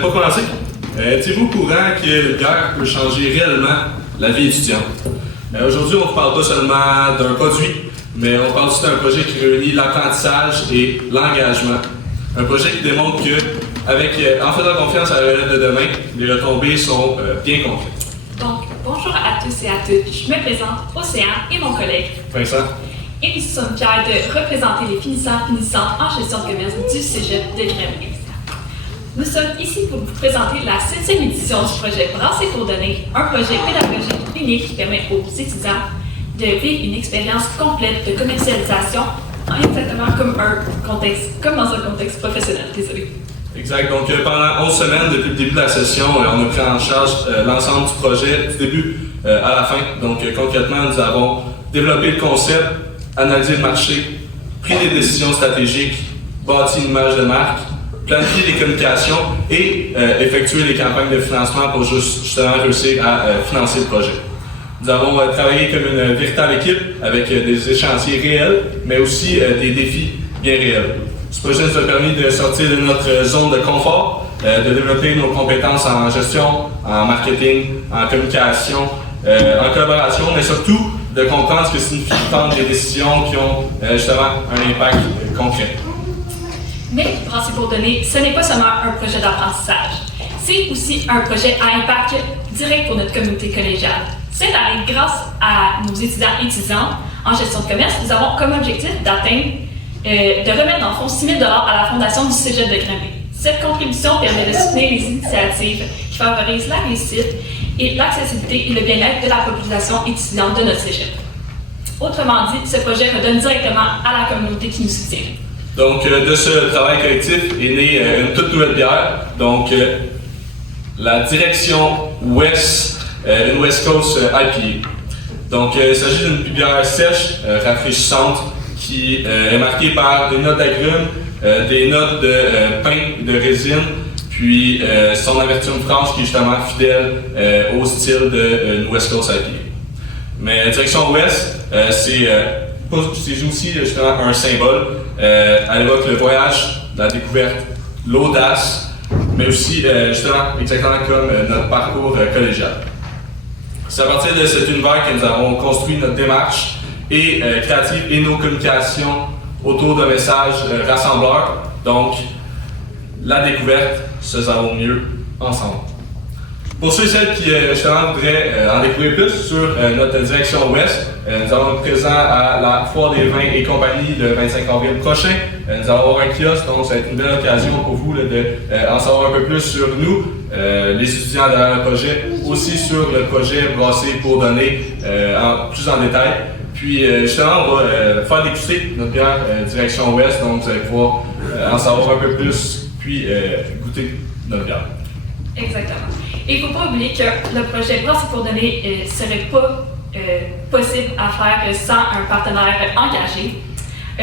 Pour commencer, êtes-vous au courant que le bière peut changer réellement la vie étudiante? Aujourd'hui, on ne parle pas seulement d'un produit, mais on parle aussi d'un projet qui réunit l'apprentissage et l'engagement. Un projet qui démontre que, en faisant confiance à la relève de demain, les retombées sont bien concrètes. Donc, bonjour à tous et à toutes. Je me présente, Océane et mon collègue Vincent. Et nous sommes fiers de représenter les finissants-finissantes en gestion de commerce du Cégep de Grenby. Nous sommes ici pour vous présenter la 7e édition du projet Brasser pour donner, un projet pédagogique unique qui permet aux étudiants de vivre une expérience complète de commercialisation, exactement comme dans un contexte professionnel. Désolé. Exact. Donc, pendant 11 semaines, depuis le début de la session, on a pris en charge l'ensemble du projet, du début à la fin. Donc, concrètement, nous avons développé le concept, analysé le marché, pris des décisions stratégiques, bâti une image de marque, planifié les communications et effectué les campagnes de financement pour justement réussir à financer le projet. Nous avons travaillé comme une véritable équipe avec des échéanciers réels, mais aussi des défis bien réels. Ce projet nous a permis de sortir de notre zone de confort, de développer nos compétences en gestion, en marketing, en communication, en collaboration, mais surtout de comprendre ce que signifie prendre des décisions qui ont justement un impact concret. Mais Brasser pour donner, ce n'est pas seulement un projet d'apprentissage, c'est aussi un projet à impact direct pour notre communauté collégiale. Cette année, grâce à nos étudiants et étudiantes en gestion de commerce, nous avons comme objectif d'atteindre, de remettre dans le fond 6 000 $ à la Fondation du Cégep de Grenby. Cette contribution permet de soutenir les initiatives qui favorisent la réussite et l'accessibilité et le bien-être de la population étudiante de notre Cégep. Autrement dit, ce projet redonne directement à la communauté qui nous soutient. Donc, de ce travail collectif est née une toute nouvelle bière. Donc, la direction West, une West Coast IPA. Donc, il s'agit d'une bière sèche, rafraîchissante, qui est marquée par des notes d'agrumes, des notes de pain, de résine, puis son amertume franche qui est justement fidèle au style d'une West Coast IPA. Mais direction Ouest, c'est aussi justement un symbole. Elle évoque le voyage, la découverte, l'audace, mais aussi justement exactement comme notre parcours collégial. C'est à partir de cet univers que nous avons construit notre démarche et créative et nos communications autour d'un message rassembleur. Donc, la découverte, se savons mieux ensemble. Pour ceux et celles qui justement voudraient en découvrir plus sur notre direction Ouest, nous allons être présents à la Foire des vins et compagnie le 25 avril prochain. Nous allons avoir un kiosque, donc ça va être une belle occasion pour vous d'en savoir un peu plus sur nous, les étudiants derrière le projet, aussi sur le projet Brasser pour donner plus en détail. Puis justement, on va faire déguster notre bière direction Ouest, donc vous allez pouvoir en savoir un peu plus, puis goûter notre bière. Exactement. Et il ne faut pas oublier que le projet Brasser pour donner ne serait pas possible à faire sans un partenaire engagé.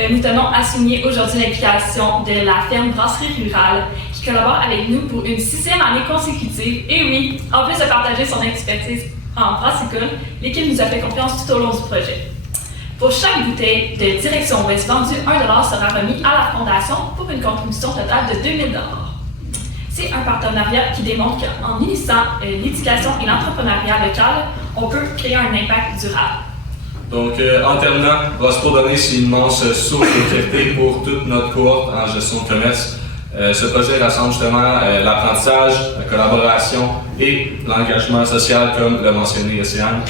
Nous tenons à souligner aujourd'hui l'implication de la ferme Brasserie Rurale qui collabore avec nous pour une 6e année consécutive. Et oui, en plus de partager son expertise en brassicole, l'équipe nous a fait confiance tout au long du projet. Pour chaque bouteille de direction Ouest vendue, 1 $ sera remis à la Fondation pour une contribution totale de 2 000 $. C'est un partenariat qui démontre qu'en unissant l'éducation et l'entrepreneuriat local, on peut créer un impact durable. Donc, en terminant, Brasser pour donner, c'est une immense source de fierté pour toute notre cohorte en gestion de commerce. Ce projet rassemble justement l'apprentissage, la collaboration et l'engagement social, comme l'a mentionné Océane.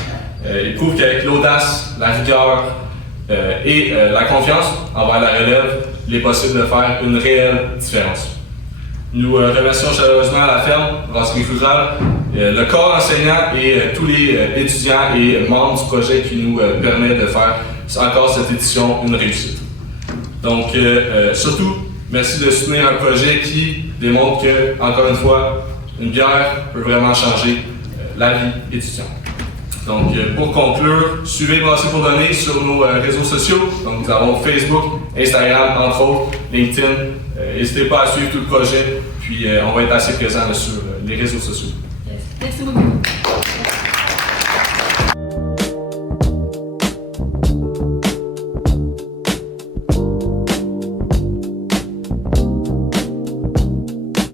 Il prouve qu'avec l'audace, la rigueur et la confiance envers la relève, il est possible de faire une réelle différence. Nous remercions chaleureusement la ferme, Brasserie Rurale, le corps enseignant et tous les étudiants et membres du projet qui nous permettent de faire encore cette édition une réussite. Donc, surtout, merci de soutenir un projet qui démontre que, encore une fois, une bière peut vraiment changer la vie étudiante. Donc, pour conclure, suivez Brasser pour donner sur nos réseaux sociaux. Donc, nous avons Facebook, Instagram, entre autres, LinkedIn. N'hésitez pas à suivre tout le projet, puis on va être assez présents sur les réseaux sociaux. Yes. Merci beaucoup.